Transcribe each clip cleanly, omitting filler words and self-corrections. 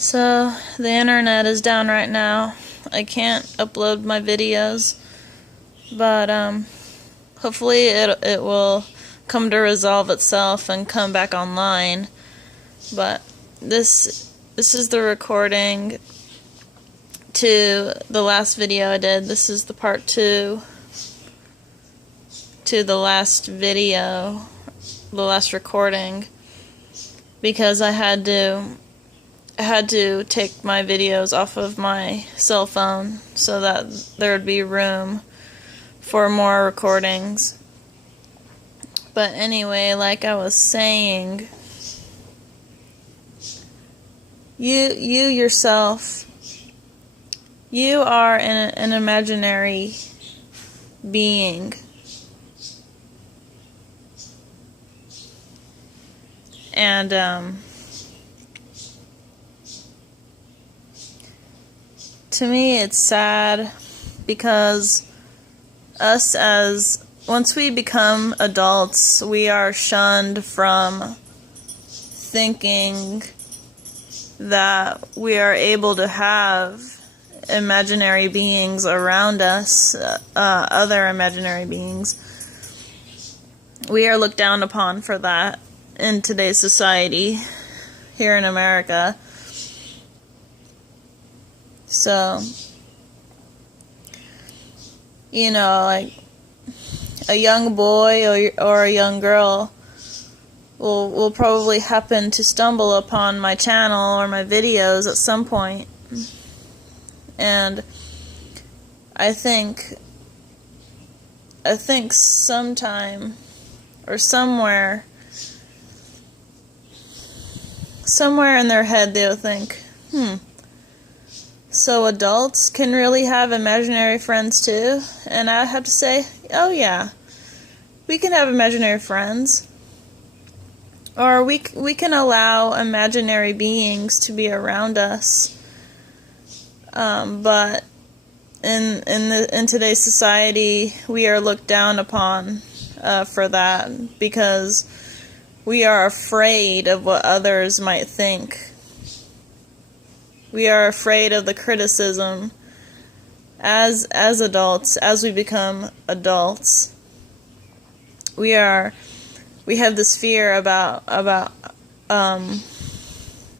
So, the internet is down right now. I can't upload my videos, but hopefully it will come to resolve itself and come back online. But this is the recording to the last video I did. This is the part 2 to the last video, the last recording, because I had to take my videos off of my cell phone so that there would be room for more recordings. But anyway, like I was saying, you yourself, you are an imaginary being. And to me it's sad because once we become adults, we are shunned from thinking that we are able to have imaginary beings around us, other imaginary beings. We are looked down upon for that in today's society here in America. So, you know, like a young boy or a young girl will probably happen to stumble upon my channel or my videos at some point. And I think sometime or somewhere in their head they'll think, so adults can really have imaginary friends too? And I have to say, oh yeah, we can have imaginary friends. Or we can allow imaginary beings to be around us. But in today's society, we are looked down upon for that because we are afraid of what others might think. We are afraid of the criticism as adults, as we become adults. We have this fear about how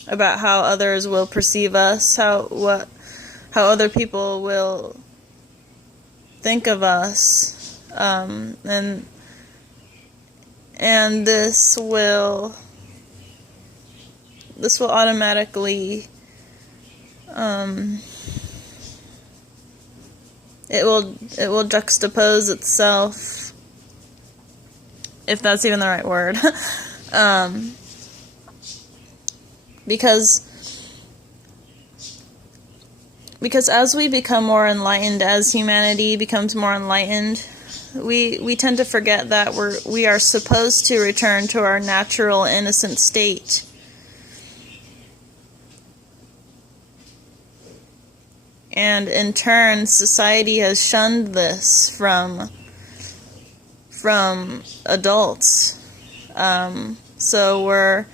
others will perceive us, how other people will think of us, and this will automatically it will juxtapose itself, if that's even the right word, because as we become more enlightened, as humanity becomes more enlightened, we tend to forget that we are supposed to return to our natural innocent state. And in turn, society has shunned this from adults. So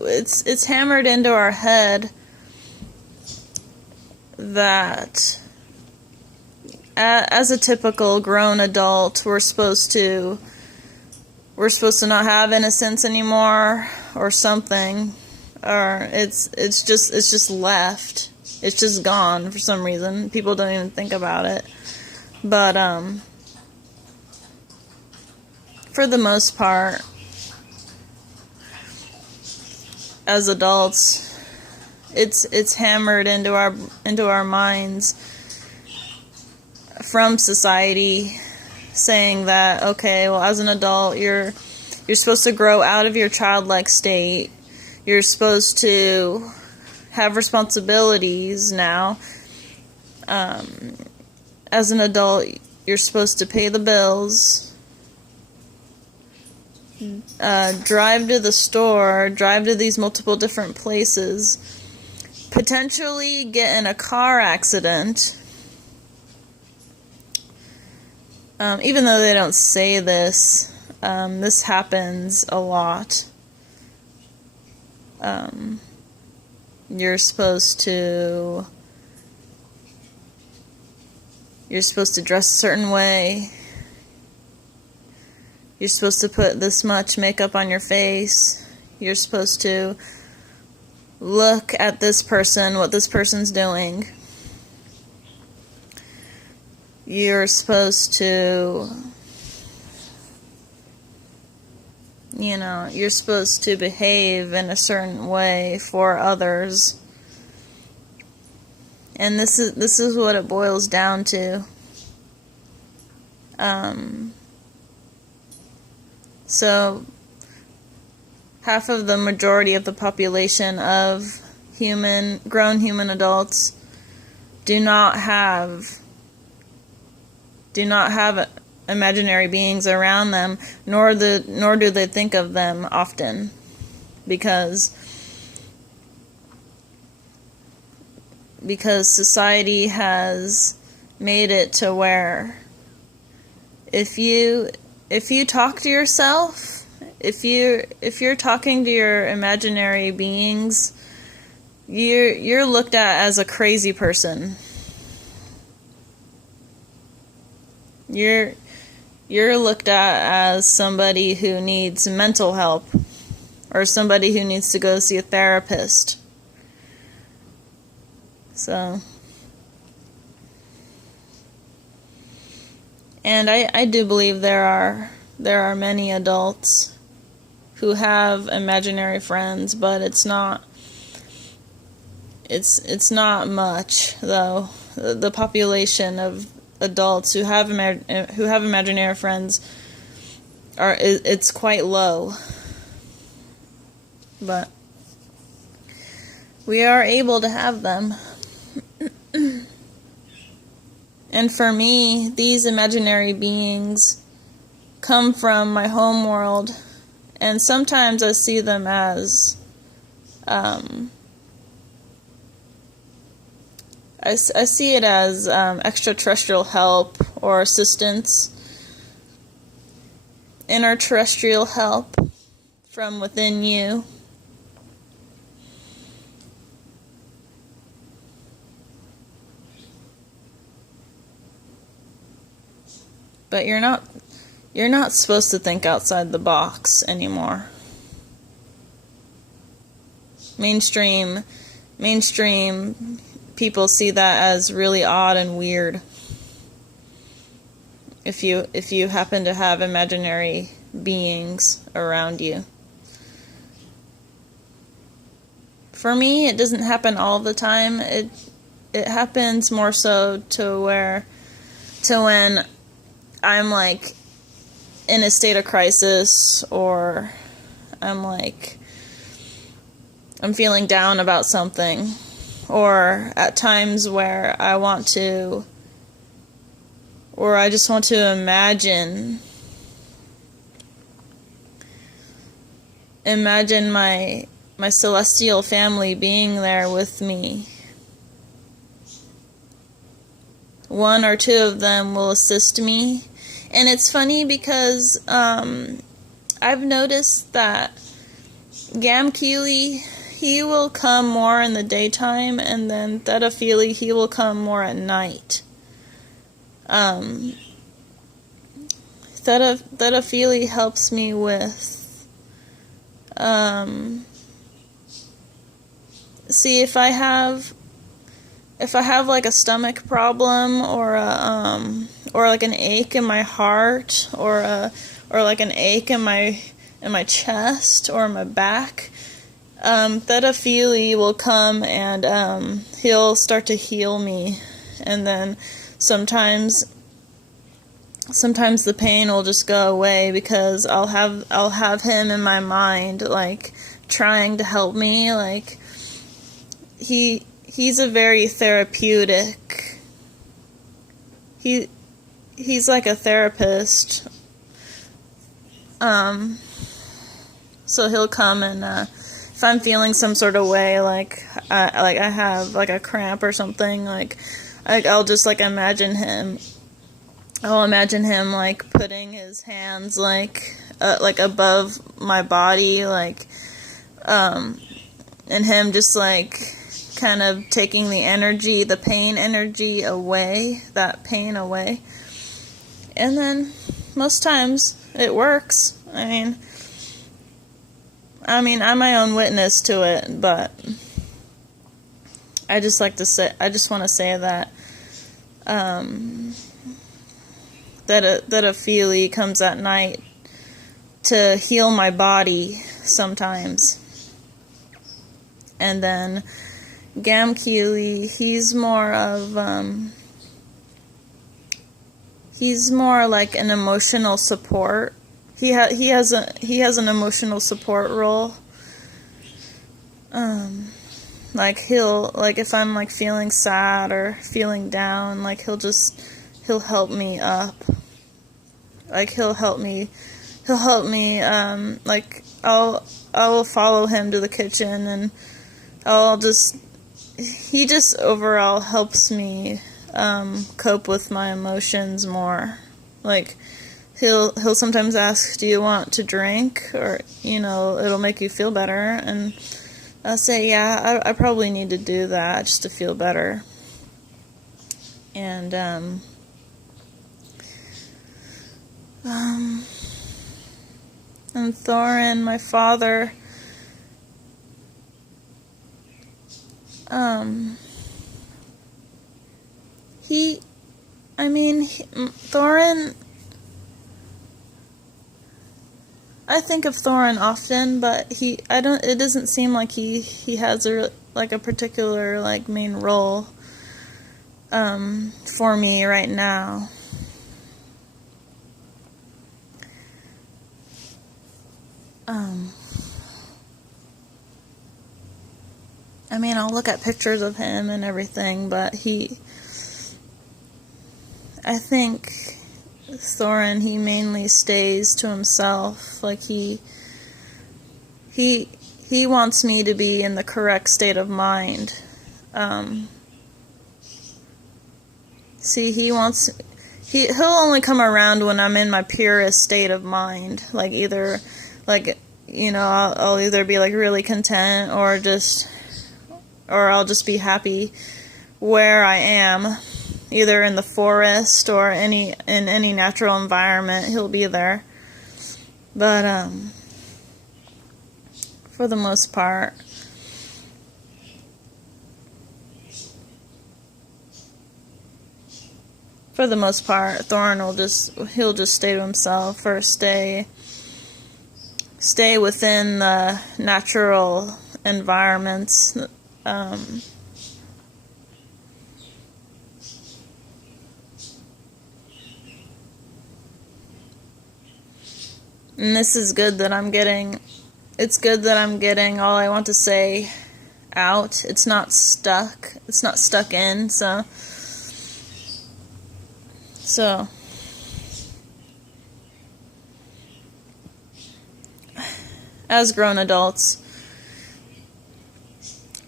it's hammered into our head that as a typical grown adult, we're supposed to not have innocence anymore or something, or it's just left. It's just gone for some reason. People don't even think about it. But for the most part, as adults, it's hammered into our minds from society, saying that, okay, well, as an adult, you're supposed to grow out of your childlike state. You're supposed to have responsibilities now. As an adult, you're supposed to pay the bills, drive to the store, drive to these multiple different places, potentially get in a car accident. Even though they don't say this, This happens a lot. You're supposed to dress a certain way. You're supposed to put this much makeup on your face. You're supposed to look at this person, what this person's doing. You're supposed to, you're supposed to behave in a certain way for others. And this is what it boils down to. So half of the majority of the population of grown human adults do not have imaginary beings around them, nor do they think of them often, because society has made it to where if you talk to yourself, if you're talking to your imaginary beings, you're looked at as a crazy person. You're looked at as somebody who needs mental help, or somebody who needs to go see a therapist. So, and I do believe there are many adults who have imaginary friends, but it's not much, though. The population of adults who have imaginary friends it's quite low. But we are able to have them. And for me, these imaginary beings come from my home world, and sometimes I see them as I see it as extraterrestrial help or assistance, interterrestrial help from within you. But you're not supposed to think outside the box anymore. Mainstream people see that as really odd and weird. If you happen to have imaginary beings around you. For me, it doesn't happen all the time. It happens more so to when I'm like in a state of crisis, or I'm feeling down about something, or at times where I just want to imagine my celestial family being there with me. One or two of them will assist me. And it's funny because I've noticed that Gamkeely, he will come more in the daytime, and then Thetaphili, he will come more at night. Thetaphili helps me with see if I have like a stomach problem, or like an ache in my heart, or like an ache in my chest or my back. Thetaphili will come and he'll start to heal me, and then sometimes the pain will just go away because I'll have him in my mind, like trying to help me. Like he's a very therapeutic. He's like a therapist. So he'll come and if I'm feeling some sort of way, like I have like a cramp or something, like I'll just like imagine him. I'll imagine him like putting his hands like like above my body, like, and him just like kind of taking the energy, the pain energy away, that pain away. And then most times it works. I mean, I'm my own witness to it, but I just want to say that that a feelie comes at night to heal my body sometimes. And then Gamkeely, he's more like an emotional support. He has an emotional support role. Like if I'm like feeling sad or feeling down, like he'll help me up. Like he'll help me like I will follow him to the kitchen, and he just overall helps me cope with my emotions more. Like he'll sometimes ask, "Do you want to drink?" Or, it'll make you feel better, and I'll say, "Yeah, I probably need to do that just to feel better." And and Thorin, my father, Thorin, I think of Thorin often, but it doesn't seem like he has a particular, like, main role, for me right now. I'll look at pictures of him and everything, but I think Thorin, he mainly stays to himself. Like, he wants me to be in the correct state of mind. He'll only come around when I'm in my purest state of mind. Like, either, like, I'll either be, like, really content, or I'll just be happy where I am, either in the forest or in any natural environment. He'll be there. But for the most part, Thorin he'll just stay to himself, or stay within the natural environments. And this is good that I'm getting. It's good that I'm getting all I want to say out. It's not stuck. It's not stuck in. So as grown adults,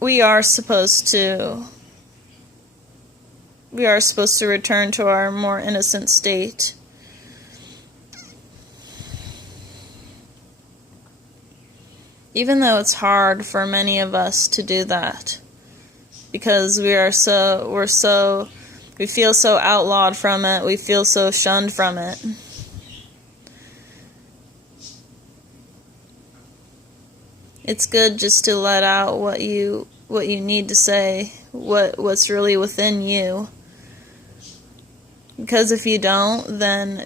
we are supposed to return to our more innocent state. Even though it's hard for many of us to do that, because we feel so outlawed from it, we feel so shunned from it. It's good just to let out what you need to say, what's really within you. Because if you don't, then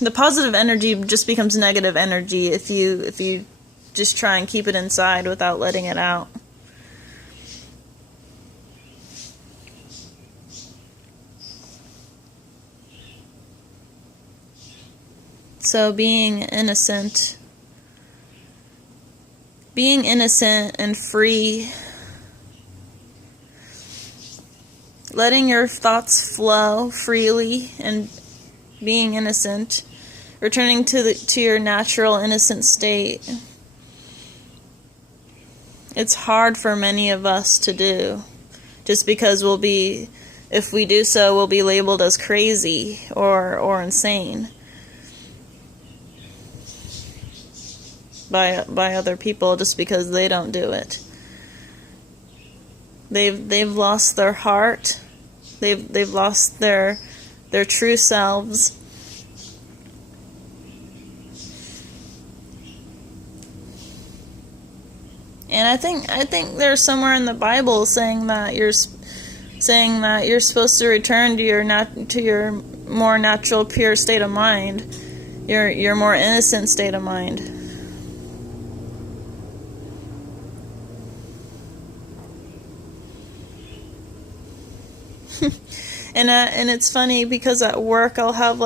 the positive energy just becomes negative energy if you just try and keep it inside without letting it out. So being innocent and free, letting your thoughts flow freely and being innocent, returning to your natural innocent state. It's hard for many of us to do, just because we'll be if we do so, we'll be labeled as crazy or insane by other people just because they don't do it. They've lost their heart. They've lost their true selves. And I think there's somewhere in the Bible saying that you're supposed to return to your more natural, pure state of mind, your more innocent state of mind. And it's funny because at work I'll have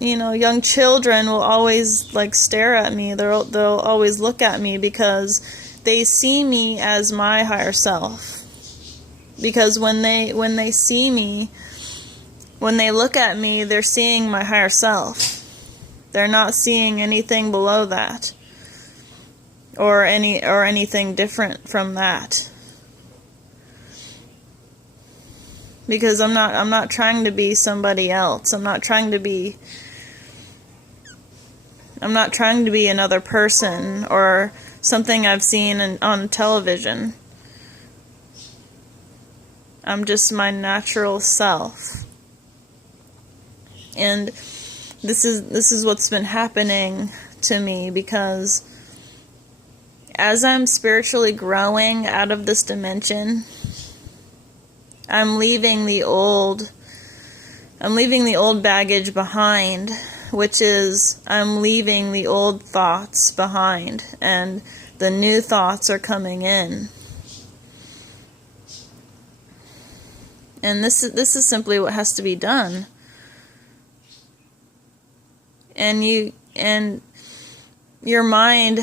young children will always stare at me. They'll always look at me because they see me as my higher self. Because when they see me, when they look at me, they're seeing my higher self. They're not seeing anything below that, or anything different from that. Because I'm not trying to be somebody else. I'm not trying to be another person or something I've seen on television. I'm just my natural self. And this is what's been happening to me, because as I'm spiritually growing out of this dimension, I'm leaving the old baggage behind, which is I'm leaving the old thoughts behind, and the new thoughts are coming in. And this is simply what has to be done. And your mind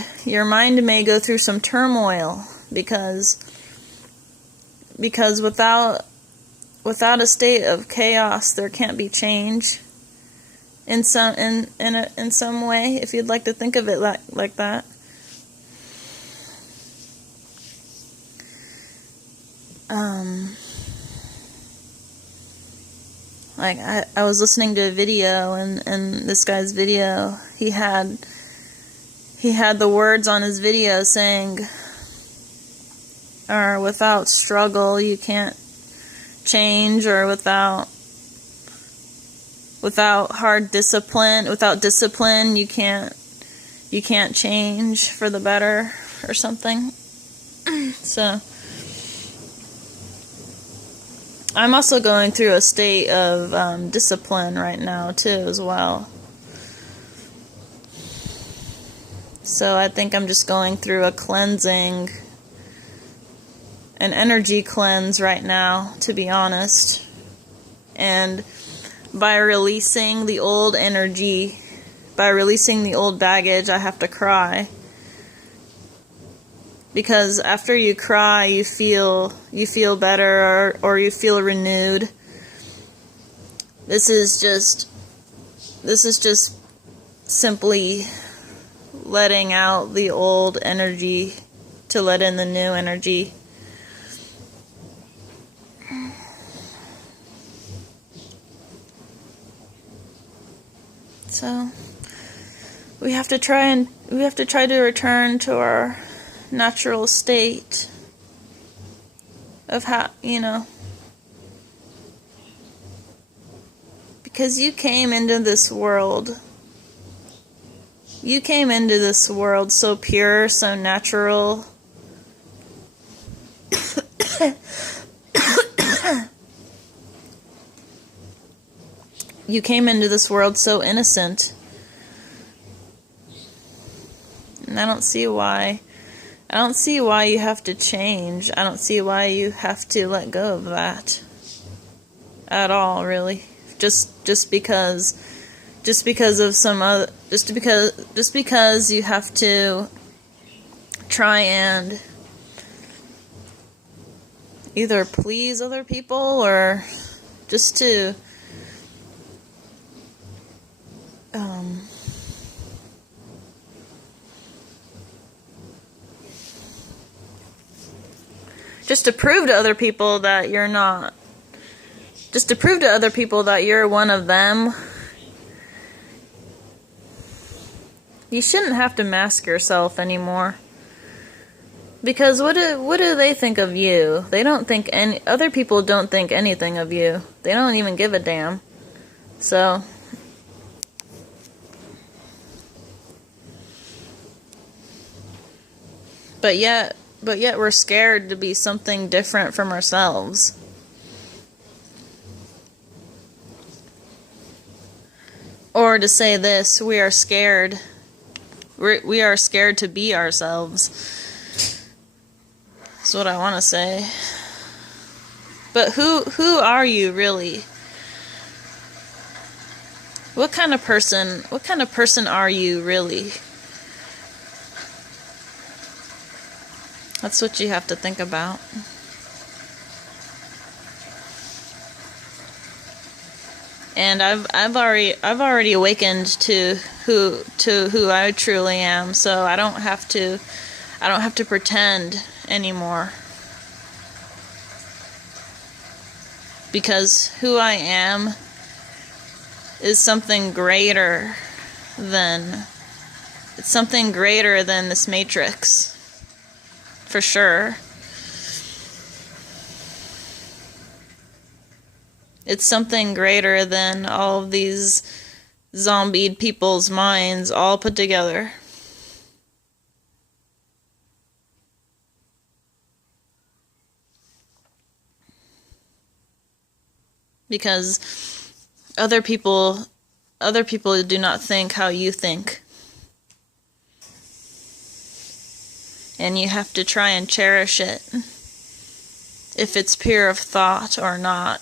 may go through some turmoil because without a state of chaos there can't be change in some way, if you'd like to think of it like that. I was listening to a video, and this guy's video, he had the words on his video saying, or without struggle you can't change, or without hard discipline, without discipline you can't change for the better, or something. So I'm also going through a state of discipline right now too, as well. So I think I'm just going through a cleansing, an energy cleanse right now, to be honest. And by releasing the old energy, by releasing the old baggage, I have to cry. Because after you cry, you feel better, or you feel renewed. This is just simply letting out the old energy to let in the new energy. So we have to try to return to our natural state of how, because you came into this world so pure, so natural. You came into this world so innocent, and I don't see why you have to change. I don't see why you have to let go of that at all, really. Just because you have to try and either please other people, or just to prove to other people that you're not just to prove to other people that you're one of them, you shouldn't have to mask yourself anymore. Because what do they think of you? They don't think other people don't think anything of you. They don't even give a damn. So, but yet we're scared to be something different from ourselves. Or to say this, we are scared. We are scared to be ourselves. That's what I want to say. But who are you really? What kind of person are you really? That's what you have to think about. And I've already awakened to who I truly am, so I don't have to pretend anymore. Because who I am is something greater than this matrix. For sure. It's something greater than all of these zombied people's minds all put together. Because other people do not think how you think. And you have to try and cherish it, if it's pure of thought or not.